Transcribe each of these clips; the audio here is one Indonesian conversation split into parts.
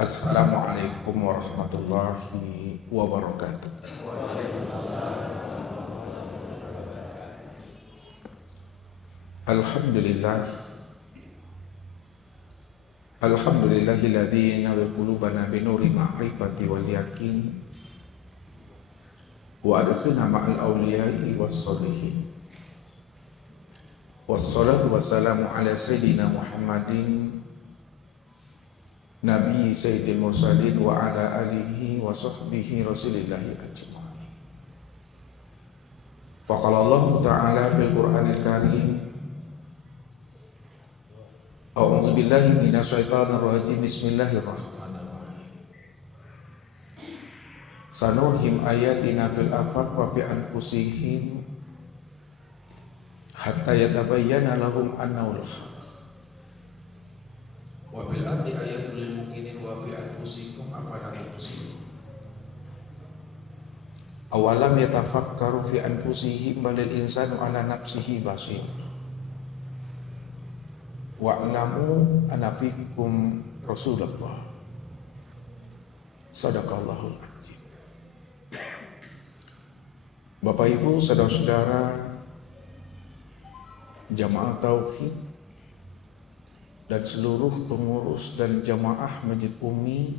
Assalamualaikum warahmatullahi wabarakatuh. Alhamdulillah, alhamdulillahilladzi nawwara qulubana binuri ma'rifati wal yakin wa adkhilna ma'al awliya'i was sholihin. Wassalatu wassalamu ala sayyidina Muhammadin Nabi Sayyidil Mursalin wa ala alihi wa sahbihi rasulillahi ajma'in. Faqala Allah Ta'ala fil Qur'anil Karim, A'udzu billahi minasy syaithanir rajim. Bismillahirrahmanirrahim. Sanurhim ayatina fil afaq wa fi anfusihim hatta yatabayyana lahum annahu al-haq. Wa bil ardi ayatul lil mukminin wa fi anfusikum afala tubsirun. Awalam yatafakkaru fi anfusihim balil insanu ala nafsihi basir. Wa'lamu anna fikum Rasulullah. Sadaqallahul azim. Bapak Ibu, saudara-saudara jamaah tauhid dan seluruh pengurus dan jamaah Masjid Umi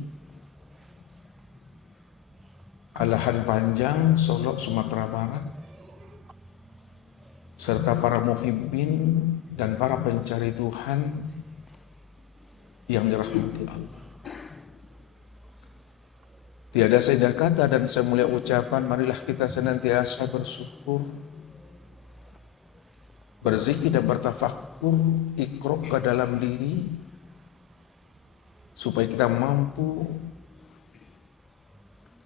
Alahan Panjang, Solok, Sumatera Barat, serta para muhibbin dan para pencari Tuhan yang dirahmati Allah. Tiada saya kata dan saya mulia ucapan, marilah kita senantiasa bersyukur, berzikir dan bertafakur, iqra ke dalam diri, supaya kita mampu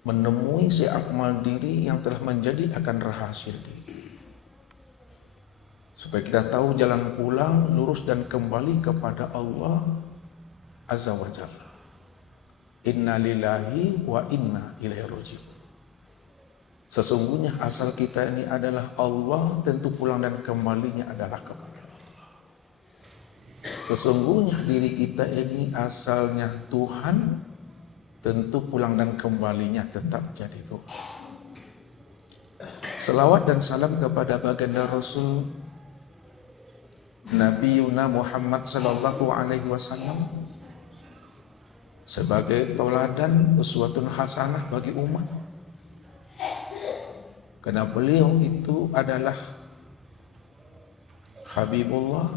menemui si akmal diri yang telah menjadi akan rahasia diri, supaya kita tahu jalan pulang lurus dan kembali kepada Allah Azza wa Jalla. Inna lillahi wa inna ilaihi raji'un. Sesungguhnya asal kita ini adalah Allah, tentu pulang dan kembalinya adalah kepada Allah. Sesungguhnya diri kita ini asalnya Tuhan, tentu pulang dan kembalinya tetap jadi Tuhan. Selawat dan salam kepada baginda Rasul Nabi Yuna Muhammad sallallahu alaihi wasallam sebagai tauladan uswatun hasanah bagi umat. Karena beliau itu adalah Habibullah,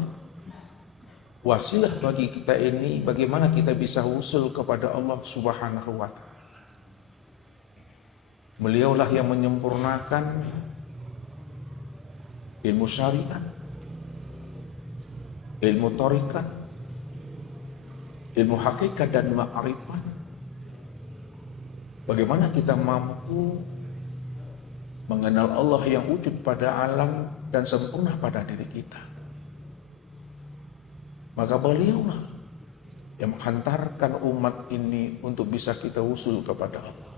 wasilah bagi kita ini bagaimana kita bisa usul kepada Allah Subhanahu wa ta'ala. Beliaulah yang menyempurnakan ilmu syariat, ilmu thariqat, ilmu hakikat dan ma'rifat. Bagaimana kita mampu mengenal Allah yang wujud pada alam dan sempurna pada diri kita. Maka beliaulah yang menghantarkan umat ini untuk bisa kita usul kepada Allah.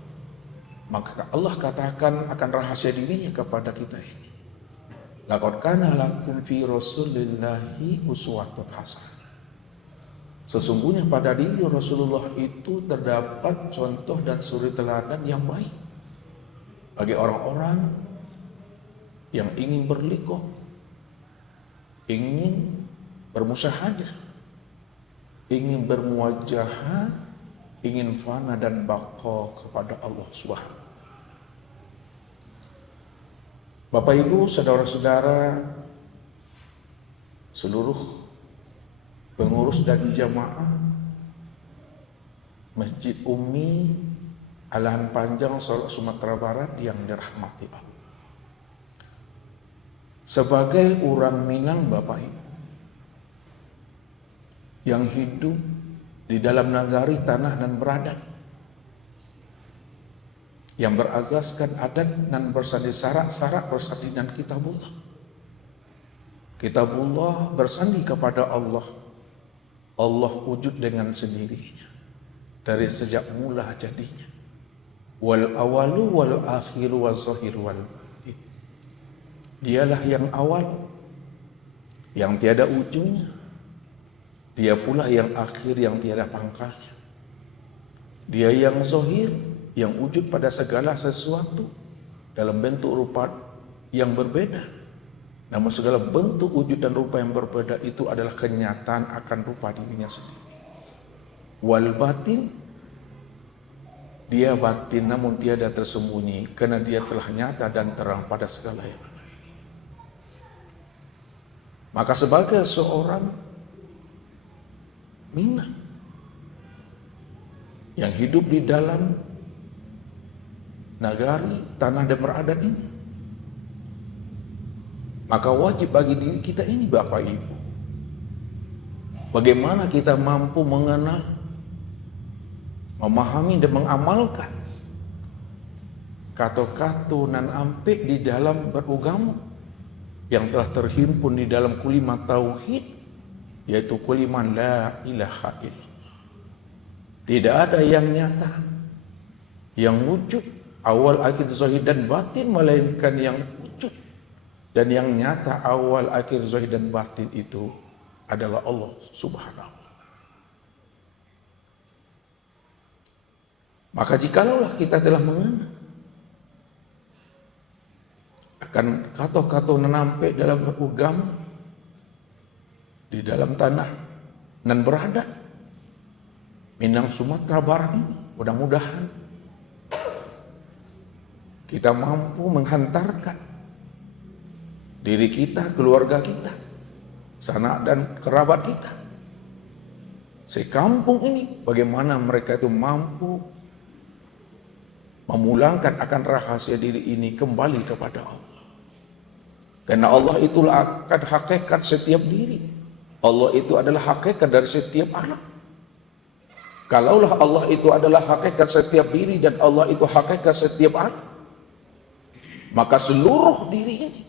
Maka Allah katakan akan rahasia dirinya kepada kita ini. Laqad kana lakum fi rasulillahi uswatun hasanah. Sesungguhnya pada diri Rasulullah itu terdapat contoh dan suri teladan yang baik bagi orang-orang yang ingin berliqah, ingin bermusyahadah, ingin bermuwajahah, ingin fana dan baqa kepada Allah Subhanahu. Bapak Ibu, saudara-saudara, seluruh pengurus dan jamaah Masjid Umi Alahan Panjang, Solok, Sumatera Barat yang dirahmati Allah. Sebagai orang Minang, Bapak Ibu, yang hidup di dalam nagari tanah dan beradat, yang berazaskan adat dan bersandi syarat bersandi dan kitabullah. Kitabullah bersandi kepada Allah. Allah wujud dengan sendirinya dari sejak mula jadinya. Wal awalu wal akhiru wal zahir wal batin. Dialah yang awal, yang tiada ujungnya. Dia pula yang akhir, yang tiada pangkalnya. Dia yang zahir, yang wujud pada segala sesuatu dalam bentuk rupa yang berbeda. Namun segala bentuk wujud dan rupa yang berbeda itu adalah kenyataan akan rupa dirinya sendiri. Wal batin, dia batin namun tiada tersembunyi, karena dia telah nyata dan terang pada segala yang ada. Maka sebagai seorang mina yang hidup di dalam nagari tanah dan beradat ini, maka wajib bagi diri kita ini Bapak Ibu, bagaimana kita mampu mengenal, memahami dan mengamalkan kata-kata nan ampek di dalam beragama yang telah terhimpun di dalam kalimat tauhid, yaitu kalimat la ilaha illallah. Tidak ada yang nyata, yang wujud awal akhir zahir dan batin, melainkan yang wujud dan yang nyata awal akhir zahir dan batin itu adalah Allah Subhanahu. Maka jikalaulah kita telah mengenal akan kata-kata nanampe dalam agama di dalam tanah dan berada Minang Sumatera Barat ini, mudah-mudahan kita mampu menghantarkan diri kita, keluarga kita, sanak dan kerabat kita, sekampung ini, bagaimana mereka itu mampu memulangkan akan rahasia diri ini kembali kepada Allah. Karena Allah itulah akan hakikat setiap diri. Allah itu adalah hakikat dari setiap alam. Kalaulah Allah itu adalah hakikat setiap diri dan Allah itu hakikat setiap alam, maka seluruh diri ini,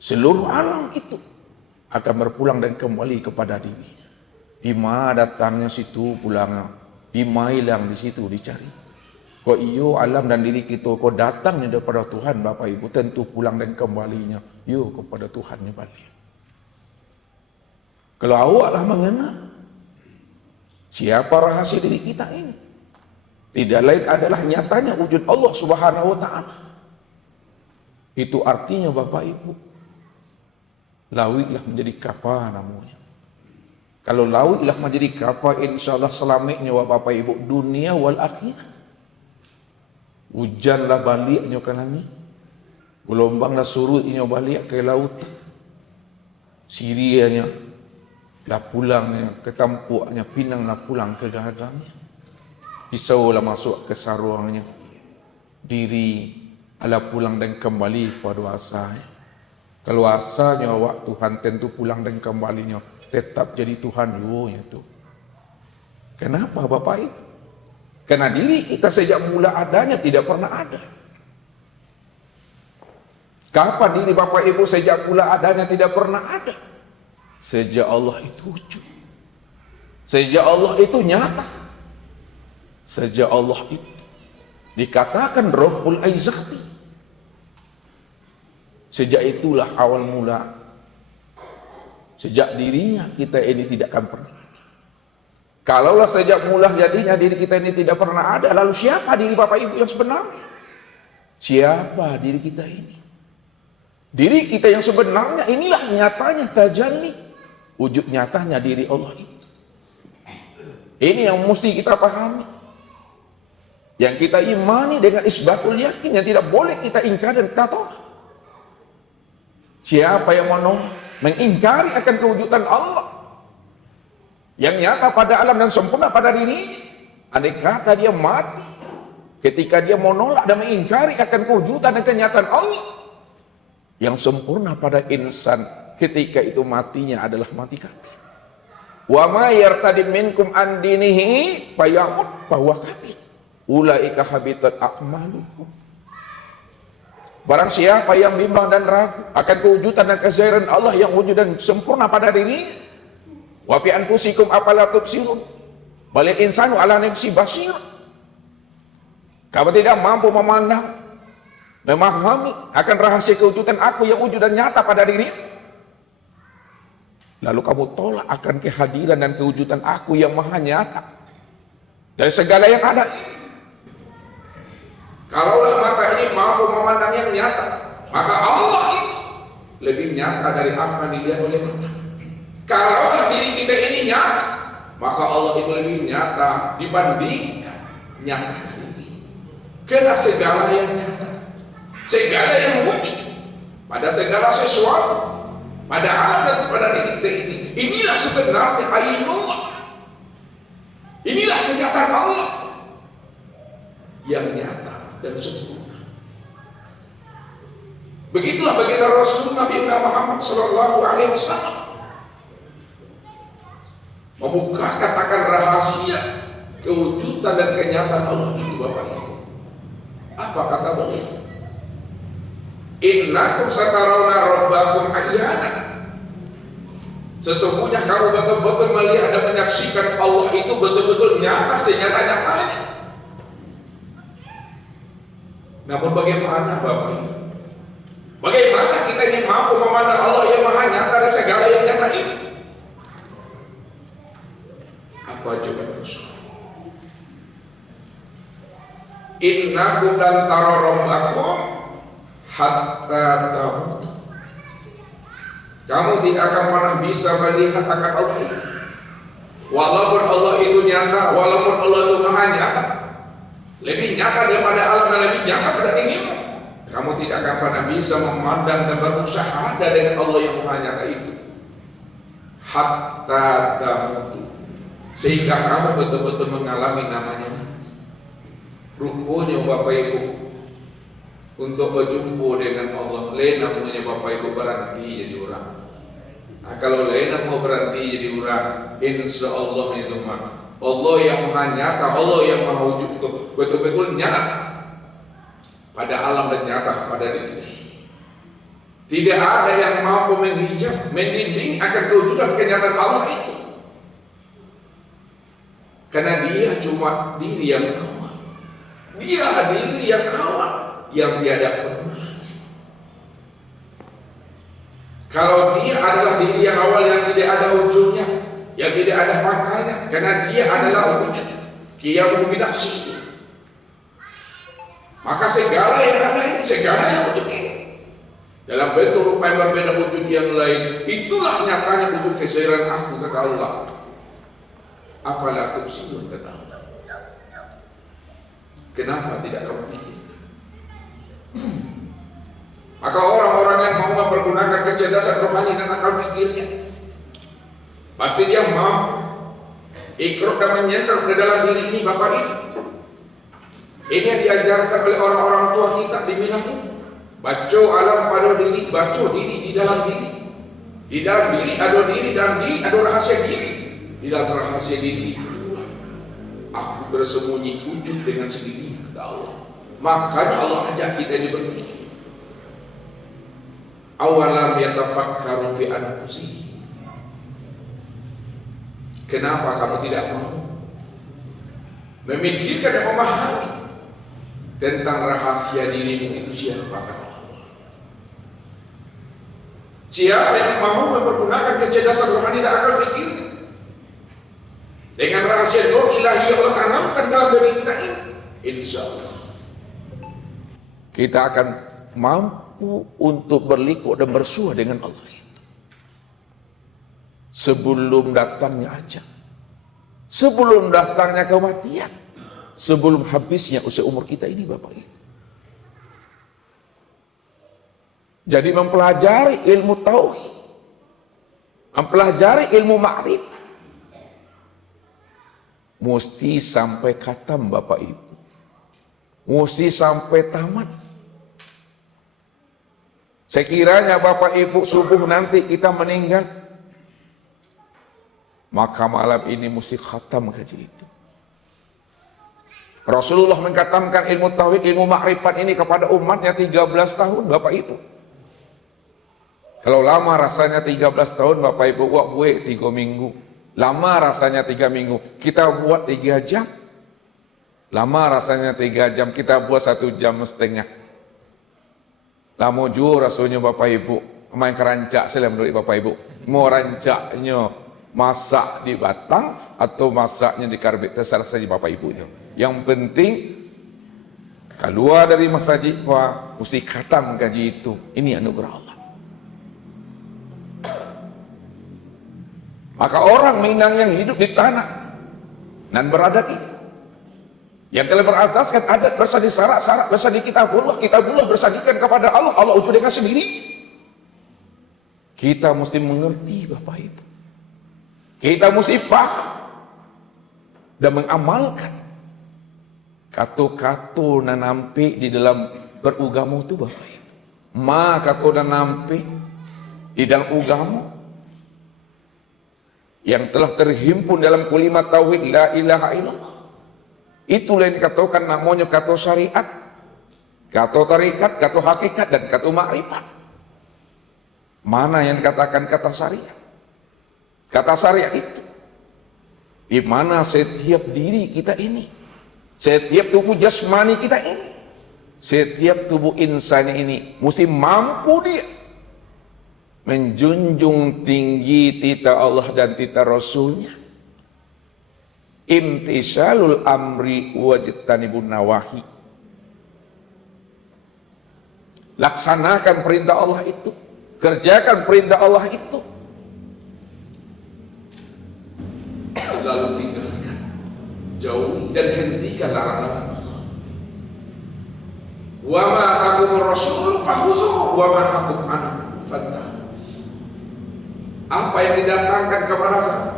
seluruh alam itu akan berpulang dan kembali kepada diri. Di mana datangnya situ pulangnya, di mana hilang di situ dicari. Kok iyo alam dan diri kita, kok datangnya daripada Tuhan Bapak Ibu, tentu pulang dan kembalinya yo kepada Tuhannya balik. Kalau awaklah mengenal siapa rahasia diri kita ini, tidak lain adalah nyatanya wujud Allah Subhanahu wa Ta'ala. Itu artinya Bapak Ibu, lawiklah menjadi kapa namanya. Kalau lawiklah menjadi kapa, insya Allah selamanya Bapak Ibu, dunia wal akhirah. Hujanlah baliknya ke langit, gelombanglah surutnya balik ke laut, Sirianya lah pulangnya ke tampuknya, pinanglah pulang ke gadangnya, pisaulah masuk ke saruangnya, diri ala pulang dan kembali pada asanya. Kalau asalnya waktu Tuhan tentu pulang dan kembalinya tetap jadi Tuhan itu. Kenapa Bapak Ibu? Karena diri kita sejak mula adanya tidak pernah ada. Kapan diri Bapak Ibu sejak mula adanya tidak pernah ada? Sejak Allah itu wujud. Sejak Allah itu nyata. Sejak Allah itu dikatakan Rabbul Izzati. Sejak itulah awal mula. Sejak dirinya kita ini tidak akan pernah. Kalaulah sejak mula jadinya diri kita ini tidak pernah ada, lalu siapa diri Bapak Ibu yang sebenarnya? Siapa diri kita ini? Diri kita yang sebenarnya inilah nyatanya tajalli, wujud nyatanya diri Allah itu. Ini yang mesti kita pahami, yang kita imani dengan isbatul yakin, yang tidak boleh kita ingkar dan kita tolak. Siapa yang mengingkari akan kewujudan Allah yang nyata pada alam dan sempurna pada diri, andai kata dia mati ketika dia menolak dan mengingkari akan kewujudan dan kenyataan Allah yang sempurna pada insan, ketika itu matinya adalah mati kafir. Wa ma yartadid minkum an dinihi fayamut bahwa kafir. Ulaika habitat a'maluhum. Barang siapa yang bimbang dan ragu akan kewujudan dan kezahiran Allah yang wujud dan sempurna pada diri, wa fi anfusikum afala tubsirun, balil insanu ala nafsi basir. Kamu tidak mampu memandang, memahami akan rahasia kewujudan aku yang wujud dan nyata pada diri, lalu kamu tolak akan kehadiran dan kewujudan aku yang maha nyata dari segala yang ada. Kalaulah mata ini mampu memandang yang nyata, maka Allah itu lebih nyata dari apa yang dilihat oleh mata. Kalaulah diri kita ini nyata, maka Allah itu lebih nyata dibandingkan nyata dari ini. Karena segala yang nyata, segala yang wujud, pada segala sesuatu, pada alam dan pada diri kita ini, inilah sebenarnya ainullah. Inilah kenyataan Allah yang nyata dan sempurna. Begitulah baginda Rasul Nabi Muhammad SAW membukakan akan rahasia kewujudan dan kenyataan Allah itu, Bapak Ibu. Apa kata beliau? Innakum satarawna rabbakum ayyana. Sesungguhnya kamu betul-betul melihat dan menyaksikan Allah itu betul-betul nyata, senyata-nyatanya. Namun bagaimana Bapak Ibu? Bagaimana kita ini mampu memandang Allah yang maha nyata dan segala yang nyata ini? Apa jawaban Rasul? Innakum lan tara rabbakum hatta tamut. Kamu tidak akan pernah bisa melihat akan Allah itu, walaupun Allah itu nyata, walaupun Allah itu maha nyata, lebih nyata daripada alam dan lebih nyata pada dirimu. Kamu tidak akan pernah bisa memandang dan berusaha dengan Allah yang maha nyata itu hatta tamutu, sehingga kamu betul-betul mengalami namanya mati. Rupanya Bapak Ibu, untuk berjumpa dengan Allah, lena punya Bapak Ibu berhenti jadi orang. Nah, kalau lena mau berhenti jadi orang, insya Allah itu mah Allah yang maha nyata, Allah yang maha wujud itu betul-betul nyata pada alam dan nyata pada diri kita. Tidak ada yang mampu menghijab, mendinding akan kewujudan kenyataan Allah itu, karena Dia cuma diri yang awal. Dia diri yang awal, yang tiada perubahan. Kalau Dia adalah diri yang awal yang tidak ada wujudnya, yang tidak ada pangkalnya, karena Dia adalah wujud, Qiyamuhu binafsihi, maka segala yang ada ini, segala yang wujud ini dalam bentuk rupa yang berbeda wujud yang lain, itulah nyatanya wujud kesairan aku, kata Allah. Afala tubsirun, kata Allah. Kenapa tidak kamu pikir? Maka orang-orang yang mau mempergunakan kecerdasan rohani dan akal fikirnya, pasti dia mampu ikrar dan menyentuh ke dalam diri ini, Bapak Ibu. Ini yang diajarkan oleh orang-orang tua kita di Minang ini. Baca alam pada diri, baca diri di dalam diri. Di dalam diri ada diri, dalam diri ada rahasia diri. Di dalam rahasia diri itulah aku bersembunyi wujud dengan sendirinya, kata Allah. Makanya Allah ajak kita ini berpikir. Awalam yatafakkaru fi anfusihim. Kenapa kamu tidak mau memikirkan dan memahami tentang rahasia dirimu itu siapa, kata Allah. Siapa yang mau mempergunakan kecerdasan rohani dan akal fikir dengan rahasia nur ilahi yang Allah tanamkan dalam diri kita ini, insya Allah kita akan mampu untuk berliku dan bersua dengan Allah itu sebelum datangnya ajal, sebelum datangnya kematian, sebelum habisnya usia umur kita ini, Bapak Ibu. Jadi mempelajari ilmu tauhid, mempelajari ilmu ma'rifat, mesti sampai khatam, Bapak Ibu, mesti sampai tamat. Sekiranya Bapak Ibu subuh nanti kita meninggal, maka malam ini mesti khatam kaji itu. Rasulullah mengkhatamkan ilmu tauhid, ilmu makrifat ini kepada umatnya 13 tahun, Bapak Ibu. Kalau lama rasanya 13 tahun, Bapak Ibu, buat gue 3 minggu. Lama rasanya 3 minggu, kita buat 3 jam. Lama rasanya 3 jam, kita buat 1 jam setengah. Lama juga rasanya Bapak Ibu, main kerancak salah menurut Bapak Ibu. Mau rancaknya masak di batang atau masaknya di karbit, terserah saja Bapak Ibu itu. Yang penting keluar dari masjid mesti khatam gaji itu. Ini anugerah Allah. Maka orang Minang yang hidup di tanah dan beradat ini, yang telah berasaskan adat bersadi syarat bersadi kitabullah bersajikan kepada Allah, Allah ucap dengan sendiri. Kita mesti mengerti Bapak Ibu. Kita mesti paham dan mengamalkan kata-kata nanampi di dalam berugama itu Bapak Ibu. Ma kata nanampi di dalam ugama yang telah terhimpun dalam kalimat tauhid la ilaha illallah. Itulah yang dikatakan namanya kata syariat, kata tarikat, kata hakikat, dan kata ma'rifat. Mana yang dikatakan kata syariat? Kata syariat itu di mana setiap diri kita ini, setiap tubuh jasmani kita ini, setiap tubuh insan ini mesti mampu dia menjunjung tinggi titah Allah dan titah Rasulnya. Imtisalul amri wajtanibun nawahi. Laksanakan perintah Allah itu, kerjakan perintah Allah itu, lalu tinggalkan, jauhi dan hentikan larangan Allah. Wa ma taqumur rasul fahuzuhu wa ma hakum an fantah. Apa yang didatangkan kepada kamu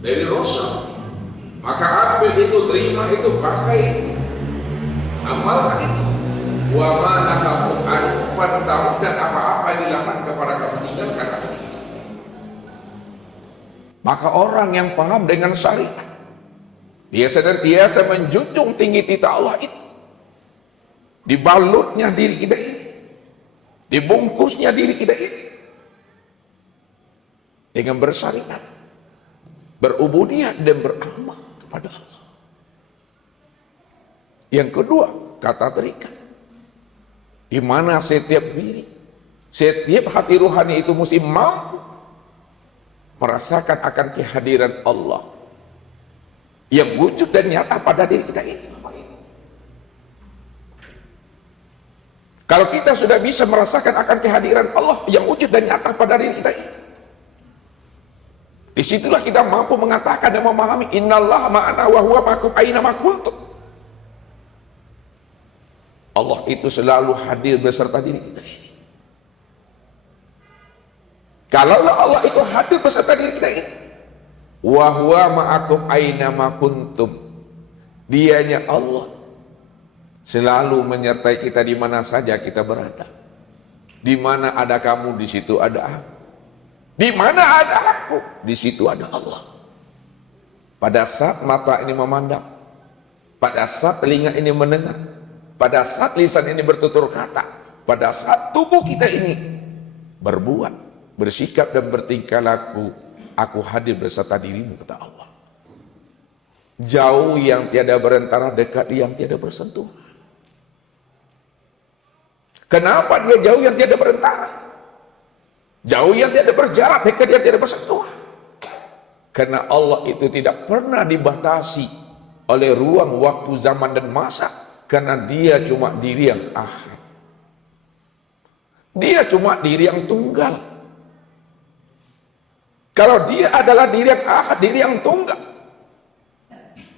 dari Rasul, maka ambil itu, terima itu, pakai itu, amalkan itu. Wa ma nahakum an fantah, dan apa-apa yang dilarang kepada kamu tinggalkan itu. Maka orang yang paham dengan syariat, dia senantiasa menjunjung tinggi titah Allah itu. Dibalutnya diri kita ini, dibungkusnya diri kita ini dengan bersyariat, berubudiyah dan beramal kepada Allah. Yang kedua, kata terikat, di mana setiap diri, setiap hati ruhani itu mesti mampu merasakan akan kehadiran Allah yang wujud dan nyata pada diri kita ini. Kalau kita sudah bisa merasakan akan kehadiran Allah yang wujud dan nyata pada diri kita ini, disitulah kita mampu mengatakan dan memahami innallaha ma'ana wa huwa ma'akum aina ma kuntum. Allah itu selalu hadir beserta diri kita ini. Kalaulah Allah itu hadir beserta diri kita ini, wa huwa ma'akum aina ma kuntum, dianya Allah selalu menyertai kita di mana saja kita berada. Di mana ada kamu, di situ ada aku. Di mana ada aku, di situ ada Allah. Pada saat mata ini memandang, pada saat telinga ini mendengar, pada saat lisan ini bertutur kata, pada saat tubuh kita ini berbuat, bersikap dan bertingkah laku, aku hadir beserta dirimu, kata Allah. Jauh yang tiada berantara, dekat yang tiada bersentuhan. Kenapa dia jauh yang tiada berantara? Jauh yang tiada berjarak, dekat yang tiada bersentuhan. Karena Allah itu tidak pernah dibatasi oleh ruang, waktu, zaman, dan masa. Karena dia cuma diri yang ahad. Dia cuma diri yang tunggal. Kalau dia adalah diri yang ahad, diri yang tunggal,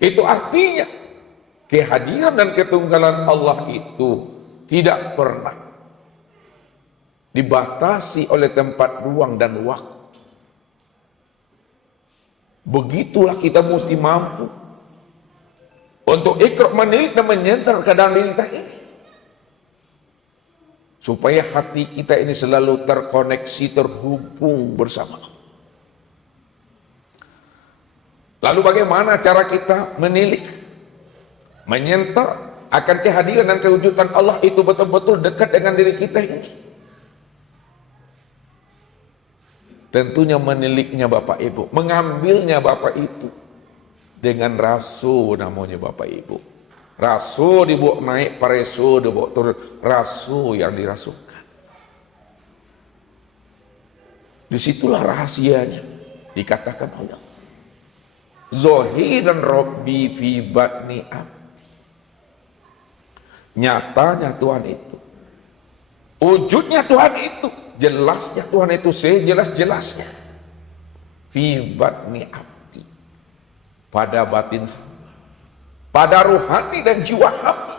itu artinya kehadiran dan ketunggalan Allah itu tidak pernah dibatasi oleh tempat, ruang, dan waktu. Begitulah kita mesti mampu untuk ikut menilik dan menyentar keadaan diri kita ini, supaya hati kita ini selalu terkoneksi, terhubung bersama Allah. Lalu bagaimana cara kita menilik, menyentar akan kehadiran dan kewujudan Allah itu betul-betul dekat dengan diri kita ini? Tentunya meniliknya Bapak Ibu, mengambilnya Bapak Ibu dengan rasul, namanya Bapak Ibu. Rasul dibawa naik, paresul dibawa turun, rasul yang dirasukan. Disitulah rahasianya. Dikatakan oleh Allah, Zahiran Rabbi fi batni abdi. Nyatanya Tuhan itu, wujudnya Tuhan itu, jelasnya Tuhan itu sejelas-jelasnya. Fi batni abdi, pada batin hamba, pada ruhani dan jiwa hamba.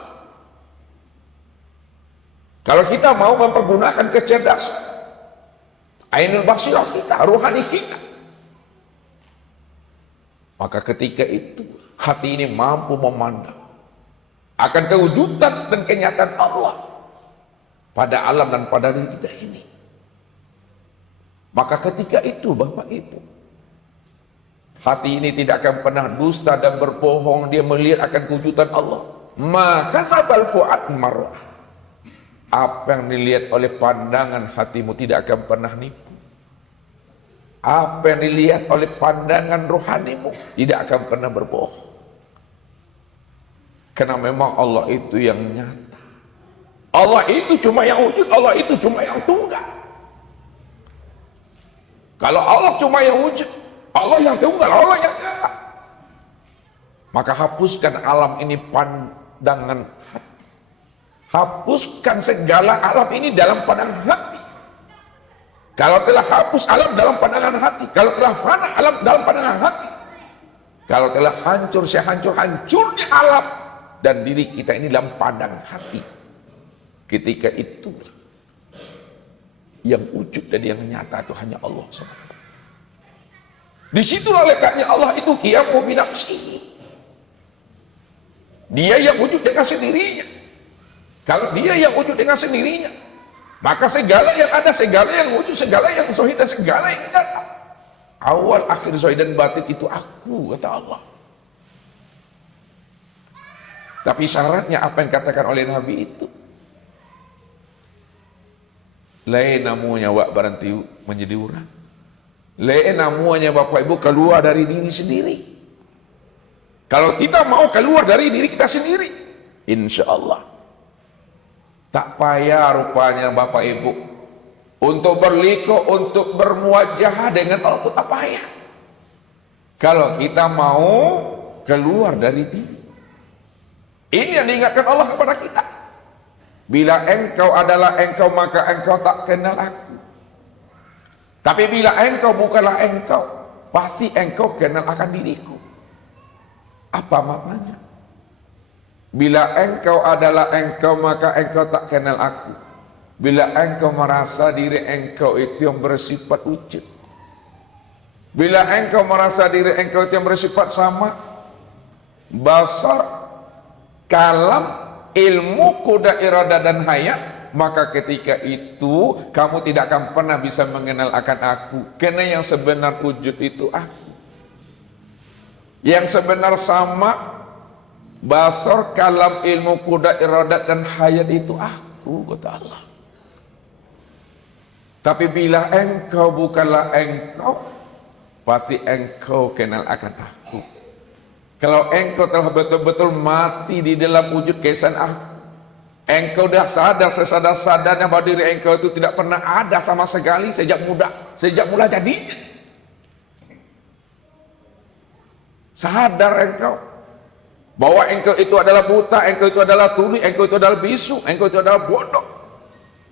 Kalau kita mau mempergunakan kecerdasan, ainul basirah kita, ruhani kita, maka ketika itu hati ini mampu memandang akan kewujudan dan kenyataan Allah pada alam dan pada diri kita ini. Maka ketika itu Bapak Ibu, hati ini tidak akan pernah dusta dan berbohong. Dia melihat akan kewujudan Allah. Maka sabal fuad mar'ah, apa yang dilihat oleh pandangan hatimu tidak akan pernah nipu. Apa yang dilihat oleh pandangan rohanimu tidak akan pernah berbohong. Karena memang Allah itu yang nyata. Allah itu cuma yang wujud, Allah itu cuma yang tunggal. Kalau Allah cuma yang wujud, Allah yang tunggal, Allah yang nyata, maka hapuskan alam ini pandangan hati. Hapuskan segala alam ini dalam pandangan hati. Kalau telah hapus alam dalam pandangan hati, kalau telah fana alam dalam pandangan hati, kalau telah hancur sehancur-hancurnya alam dan diri kita ini dalam pandangan hati, ketika itu yang wujud dan yang nyata itu hanya Allah SWT. Disitulah letaknya Allah itu qiyamu binafsihi. Dia yang wujud dengan sendirinya. Kalau dia yang wujud dengan sendirinya, maka segala yang ada, segala yang wujud, segala yang zahir dan segala yang nyata, awal akhir zahir dan batin itu aku, kata Allah. Tapi syaratnya apa yang katakan oleh Nabi itu, lain namunya wak baranti menjadi orang, lain namunya Bapak Ibu keluar dari diri sendiri. Kalau kita mau keluar dari diri kita sendiri, insya Allah tak payah rupanya Bapak Ibu untuk berliko, untuk bermuajah dengan Allah, itu tak payah. Kalau kita mau keluar dari diri. Ini yang diingatkan Allah kepada kita. Bila engkau adalah engkau, maka engkau tak kenal aku. Tapi bila engkau bukanlah engkau, pasti engkau kenal akan diriku. Apa maknanya? Bila engkau adalah engkau, maka engkau tak kenal aku. Bila engkau merasa diri engkau itu yang bersifat wujud, bila engkau merasa diri engkau itu yang bersifat sama, basar, kalam, ilmu, kuda, iradah dan hayat, maka ketika itu kamu tidak akan pernah bisa mengenal akan aku. Karena yang sebenar wujud itu aku. Yang sebenar sama, basar, kalam, ilmu, kuda, iradat dan hayat itu aku, kata Allah. Tapi bila engkau bukanlah engkau, pasti engkau kenal akan aku. Kalau engkau telah betul-betul mati di dalam wujud keesaan aku, engkau dah sadar sesadar-sadarnya bahwa diri engkau itu tidak pernah ada sama sekali sejak mula jadinya. Sadar engkau bahwa engkau itu adalah buta, engkau itu adalah tuli, engkau itu adalah bisu, engkau itu adalah bodoh,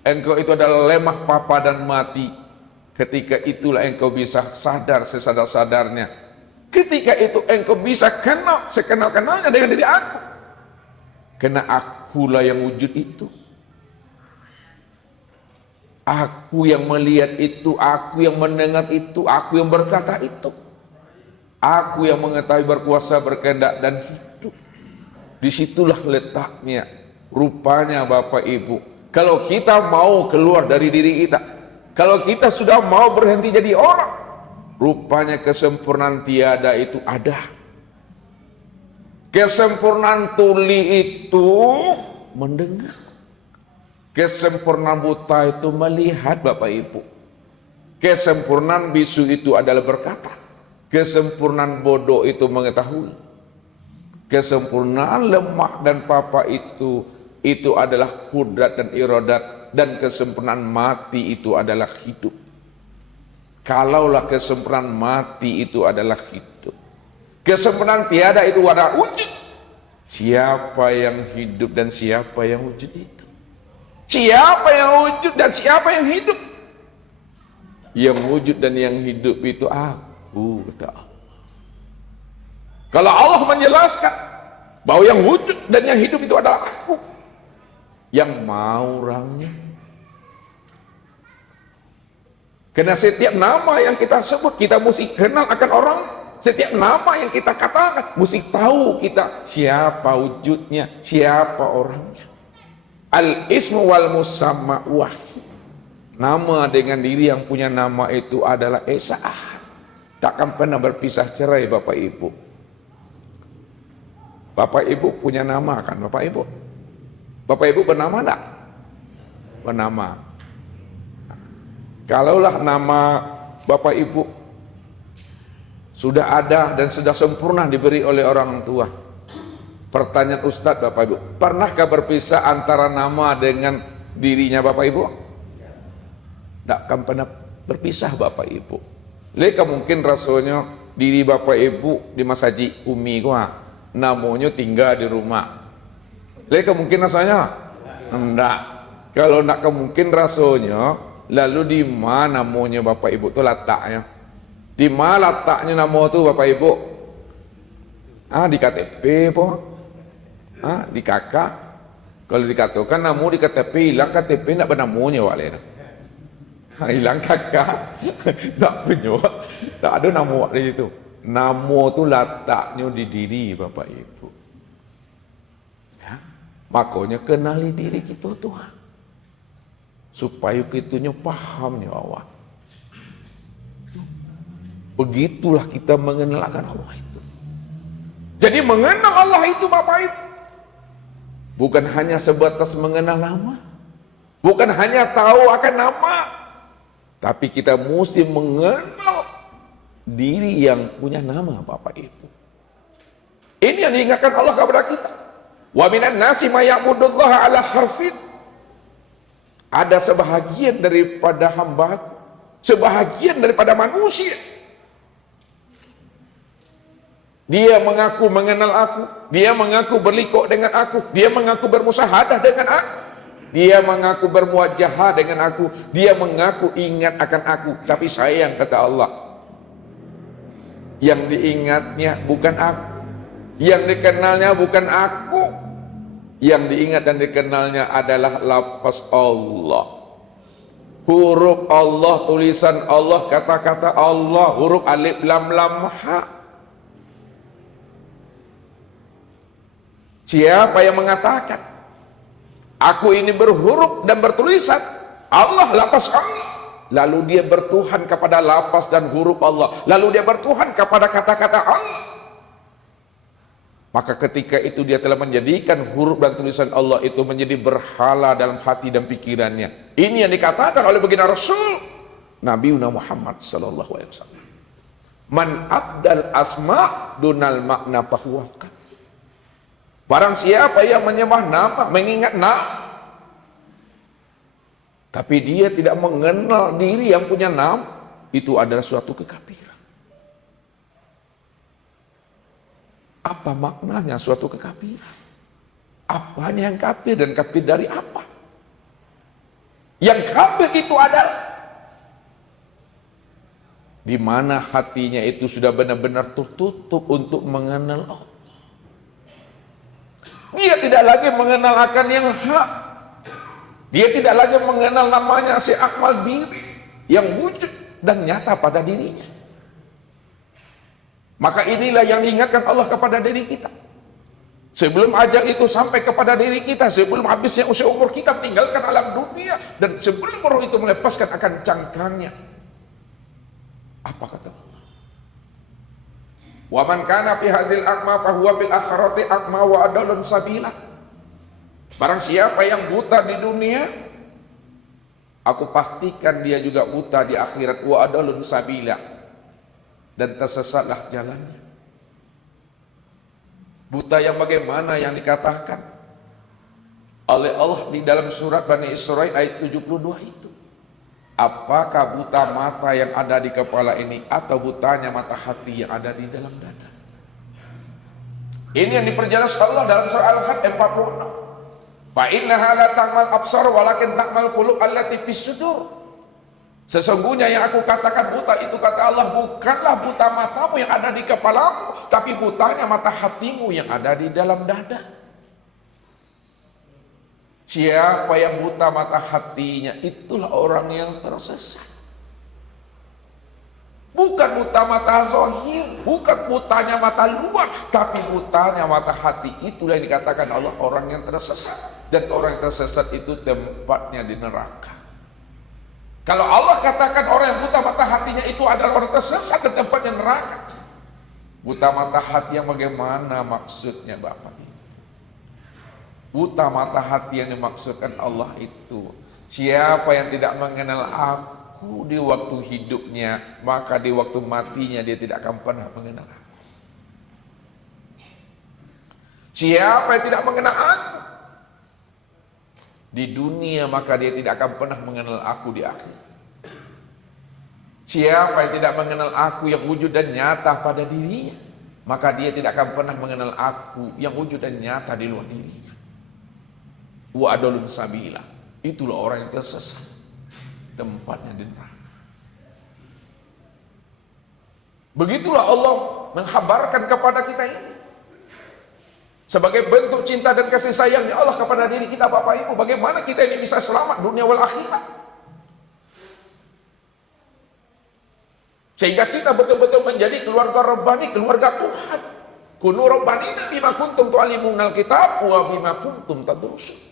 engkau itu adalah lemah, papa dan mati. Ketika itulah engkau bisa sadar sesadar-sadarnya. Ketika itu engkau bisa kenal sekenal-kenalnya dengan diri aku. Karena akulah yang wujud itu. Aku yang melihat itu, aku yang mendengar itu, aku yang berkata itu. Aku yang mengetahui, berkuasa, berkehendak dan hidup. Disitulah letaknya. Rupanya Bapak Ibu, kalau kita mau keluar dari diri kita, kalau kita sudah mau berhenti jadi orang, rupanya kesempurnaan tiada itu ada. Kesempurnaan tuli itu mendengar. Kesempurnaan buta itu melihat, Bapak Ibu. Kesempurnaan bisu itu adalah berkata. Kesempurnaan bodoh itu mengetahui. Kesempurnaan lemah dan papa itu adalah kudrat dan iradat. Dan kesempurnaan mati itu adalah hidup. Kalaulah kesempurnaan mati itu adalah hidup, kesempurnaan tiada itu ada wujud. Siapa yang hidup dan siapa yang wujud itu? Siapa yang wujud dan siapa yang hidup? Yang wujud dan yang hidup itu aku, kata Allah. Kalau Allah menjelaskan bahwa yang wujud dan yang hidup itu adalah aku, yang mau orangnya. Karena setiap nama yang kita sebut, kita mesti kenal akan orang. Setiap nama yang kita katakan, mesti tahu kita siapa wujudnya, siapa orangnya. Al-ismu wal musamma wahid. Nama dengan diri yang punya nama itu adalah Esa. Takkan pernah berpisah cerai Bapak Ibu. Bapak Ibu punya nama kan Bapak Ibu? Bapak Ibu bernama enggak? Bernama. Kalaulah nama Bapak Ibu sudah ada dan sudah sempurna diberi oleh orang tua. Pertanyaan Ustadz Bapak Ibu, pernahkah berpisah antara nama dengan dirinya Bapak Ibu? Tidak akan pernah berpisah Bapak Ibu. Leka mungkin rasanya diri Bapak Ibu di masaji umi gua, namanya tinggal di rumah. Leka mungkin rasanya? Enggak. Kalau enggak mungkin rasanya, lalu di mana namanya Bapak Ibu itu letaknya? Di mana letaknya nama itu Bapak Ibu? Di KTP po? Di KK? Kalau dikatakan namu di KTP, hilang KTP enggak bernamanya walena. Hilang KK, enggak punya, enggak ada nama di situ. Nama itu letaknya di diri Bapak Ibu. Ya, makanya kenali diri kita Tuhan. Supaya kitanya paham ya Allah. Begitulah kita mengenal akan Allah itu. Jadi mengenal Allah itu Bapak Ibu, bukan hanya sebatas mengenal nama, bukan hanya tahu akan nama, tapi kita mesti mengenal diri yang punya nama Bapak Ibu. Ini yang diingatkan Allah kepada kita. Wa minan nasi may ya'budullaha ala harfin. Ada sebahagian daripada hamba, sebahagian daripada manusia, dia mengaku mengenal aku, dia mengaku berlikuk dengan aku, dia mengaku bermusahadah dengan aku, dia mengaku bermuajahah dengan aku, dia mengaku ingat akan aku, tapi sayang kata Allah, yang diingatnya bukan aku, yang dikenalnya bukan aku, yang diingat dan dikenalnya adalah lafaz Allah, huruf Allah, tulisan Allah, kata-kata Allah, huruf alif lam lam ha. Siapa yang mengatakan aku ini berhuruf dan bertulisan Allah, lafaz Allah, lalu dia bertuhan kepada lafaz dan huruf Allah, lalu dia bertuhan kepada kata-kata Allah, maka ketika itu dia telah menjadikan huruf dan tulisan Allah itu menjadi berhala dalam hati dan pikirannya. Ini yang dikatakan oleh baginda Rasul Nabi Muhammad sallallahu alaihi wasallam, man abdal asma dunal makna fahuwa kafir. Barang siapa yang menyembah nama, mengingat nama, tapi dia tidak mengenal diri yang punya nama, itu adalah suatu kekafiran. Apa maknanya suatu kekafiran? Apanya yang kafir dan kafir dari apa? Yang kafir itu adalah di mana hatinya itu sudah benar-benar tertutup untuk mengenal Allah. Dia tidak lagi mengenal akan yang hak. Dia tidak lagi mengenal namanya si akmal diri yang wujud dan nyata pada dirinya. Maka inilah yang diingatkan Allah kepada diri kita. Sebelum ajal itu sampai kepada diri kita, sebelum habisnya usia umur kita meninggalkan alam dunia, dan sebelum roh itu melepaskan akan cangkangnya. Apa kata Allah? Wa man kana fi hazil aqma fa huwa bil akhirati aqma wa adalun sabila. Barang siapa yang buta di dunia, aku pastikan dia juga buta di akhirat, wa adalun sabila, dan tersesatlah jalannya. Buta yang bagaimana yang dikatakan oleh Allah di dalam surat Bani Israil ayat 72 itu. Apakah buta mata yang ada di kepala ini atau butanya mata hati yang ada di dalam dada? Ini yang diperjelas Allah dalam surah Al-Had 46. Fa innaha la ta'mal absar walakin ta'mal qulub allati fis sudur. Sesungguhnya yang aku katakan buta itu, kata Allah, bukanlah buta matamu yang ada di kepalamu, tapi butanya mata hatimu yang ada di dalam dada. Siapa yang buta mata hatinya, itulah orang yang tersesat. Bukan buta mata zahir, bukan butanya mata luar, tapi butanya mata hati. Itulah yang dikatakan Allah orang yang tersesat. Dan orang yang tersesat itu tempatnya di neraka. Kalau Allah katakan orang yang buta mata hatinya itu adalah orang tersesat dan tempatnya neraka. Buta mata hati yang bagaimana maksudnya Bapak? Buta mata hati yang dimaksudkan Allah itu, siapa yang tidak mengenal aku di waktu hidupnya, maka di waktu matinya dia tidak akan pernah mengenal aku. Siapa yang tidak mengenal aku di dunia, maka dia tidak akan pernah mengenal aku di akhir. Siapa yang tidak mengenal aku yang wujud dan nyata pada dirinya, maka dia tidak akan pernah mengenal aku yang wujud dan nyata di luar dirinya. Wa adalun sabila, itulah orang yang tersesat, tempatnya di neraka. Begitulah Allah menghabarkan kepada kita ini. Sebagai bentuk cinta dan kasih sayangnya Allah kepada diri kita Bapak Ibu, bagaimana kita ini bisa selamat dunia wal akhirat. Sehingga kita betul-betul menjadi keluarga Rabbani, keluarga Tuhan. Kunu Rabbanina bima kuntum tu'allimunal kitab wa bima kuntum tadrusun.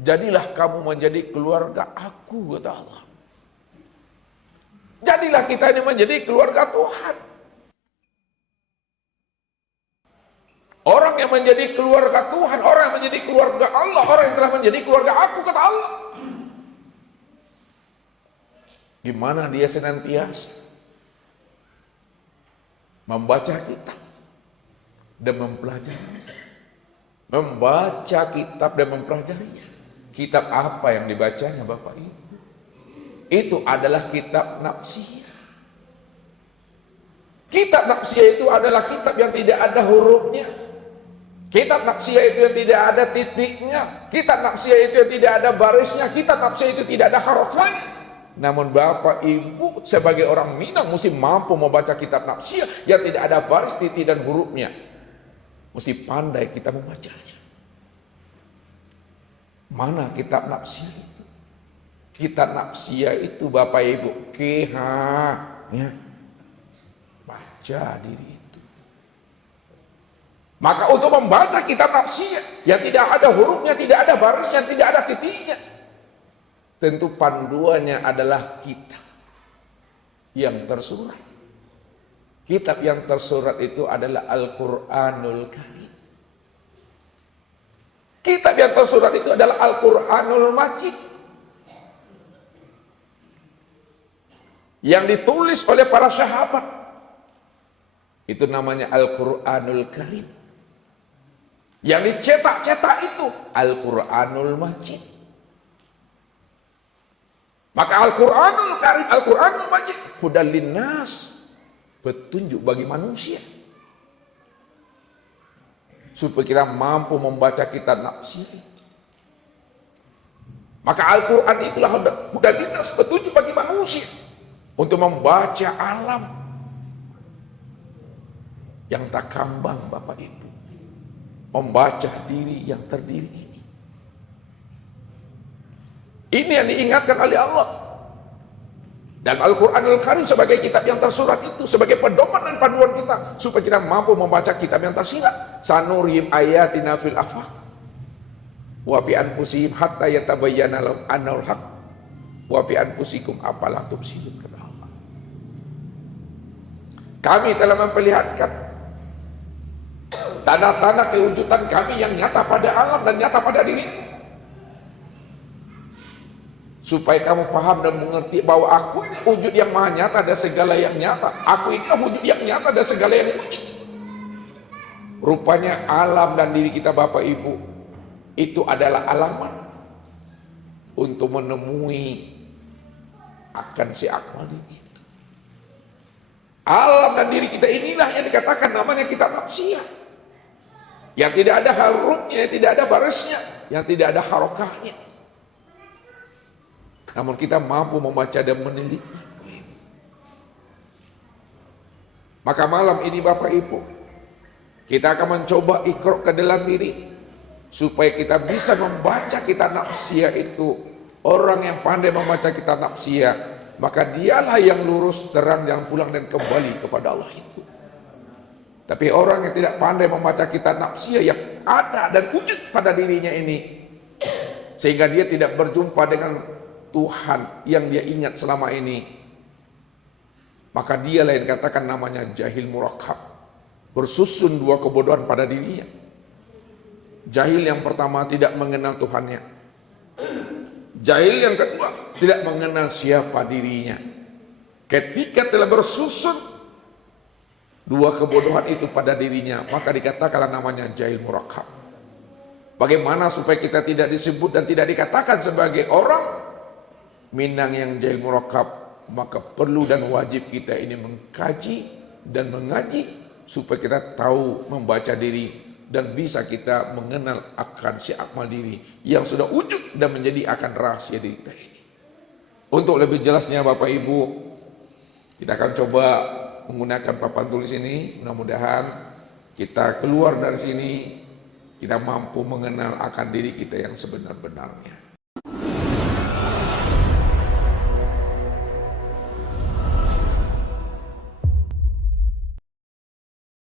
Jadilah kamu menjadi keluarga aku, kata Allah. Jadilah kita ini menjadi keluarga Tuhan. Orang yang menjadi keluarga Tuhan, orang yang menjadi keluarga Allah, orang yang telah menjadi keluarga aku, kata Allah. Di mana dia senantiasa membaca kitab dan mempelajarinya. Membaca kitab dan mempelajarinya. Kitab apa yang dibacanya Bapak Ibu? Itu adalah kitab nafsiyah. Kitab nafsiyah itu adalah kitab yang tidak ada hurufnya. Kitab nafsiyah itu yang tidak ada titiknya. Kitab nafsiyah itu yang tidak ada barisnya. Kitab nafsiyah itu tidak ada harokahnya. Namun Bapak Ibu sebagai orang Minang mesti mampu membaca kitab nafsiyah yang tidak ada baris, titik dan hurufnya. Mesti pandai kita membacanya. Mana kitab nafsiyah itu? Kitab nafsiyah itu Bapak Ibu, ya, baca diri itu. Maka untuk membaca kitab nafsiyah yang tidak ada hurufnya, tidak ada barisnya, tidak ada titiknya, tentu panduannya adalah kitab yang tersurat. Kitab yang tersurat itu adalah Al-Quranul Karim. Kitab yang tersurat itu adalah Al-Quranul Majid, yang ditulis oleh para sahabat. Itu namanya Al-Quranul Karim. Yang dicetak-cetak itu Al-Quranul Majid. Maka Al-Quranul Karim, Al-Quranul Majid, hudal linnas, petunjuk bagi manusia. Supaya kita mampu membaca kitab nafsiyah. Maka Al-Quran itulah hudal linnas, petunjuk bagi manusia. Untuk membaca alam yang tak kambang Bapak Ibu. Membaca diri yang terdiri ini. Ini yang diingatkan oleh Allah. Dan Al-Quranul Karim sebagai kitab yang tersurat itu, sebagai pedoman dan panduan kita, supaya kita mampu membaca kitab yang tersirat. Sanurihim ayatina fil afaq wa fi anfusihim hatta yatabayyana lahum annahul haq wa fi anfusikum afala tubsirun. Kami telah memperlihatkan tanda-tanda kewujudan kami yang nyata pada alam dan nyata pada dirimu, supaya kamu paham dan mengerti bahwa aku ini wujud yang maha nyata dan segala yang nyata. Aku ini wujud yang nyata dan segala yang wujud. Rupanya alam dan diri kita Bapak Ibu itu adalah alamat untuk menemui akan si akmal diri. Alam dan diri kita inilah yang dikatakan namanya kitab nafsiyah. Yang tidak ada hurufnya, yang tidak ada barisnya, yang tidak ada harokahnya. Namun kita mampu membaca dan menelitnya. Maka malam ini Bapak Ibu, kita akan mencoba ikrar ke dalam diri, supaya kita bisa membaca kitab nafsiyah itu. Orang yang pandai membaca kitab nafsiyah, maka dialah yang lurus, terang, dan pulang dan kembali kepada Allah itu. Tapi orang yang tidak pandai membaca kitab nafsiyah yang ada dan wujud pada dirinya ini, sehingga dia tidak berjumpa dengan Tuhan yang dia ingat selama ini, maka dia lain katakan namanya jahil murakkab. Bersusun dua kebodohan pada dirinya. Jahil yang pertama tidak mengenal Tuhannya. Jahil yang kedua tidak mengenal siapa dirinya. Ketika telah bersusun dua kebodohan itu pada dirinya, maka dikatakanlah namanya jahil murakkab. Bagaimana supaya kita tidak disebut dan tidak dikatakan sebagai orang minang yang jahil murakkab? Maka perlu dan wajib kita ini mengkaji dan mengaji supaya kita tahu membaca diri dan bisa kita mengenal akan si akmal diri yang sudah wujud dan menjadi akan rahasia diri kita ini. Untuk lebih jelasnya Bapak Ibu, kita akan coba menggunakan papan tulis ini. Mudah-mudahan kita keluar dari sini, kita mampu mengenal akan diri kita yang sebenar-benarnya.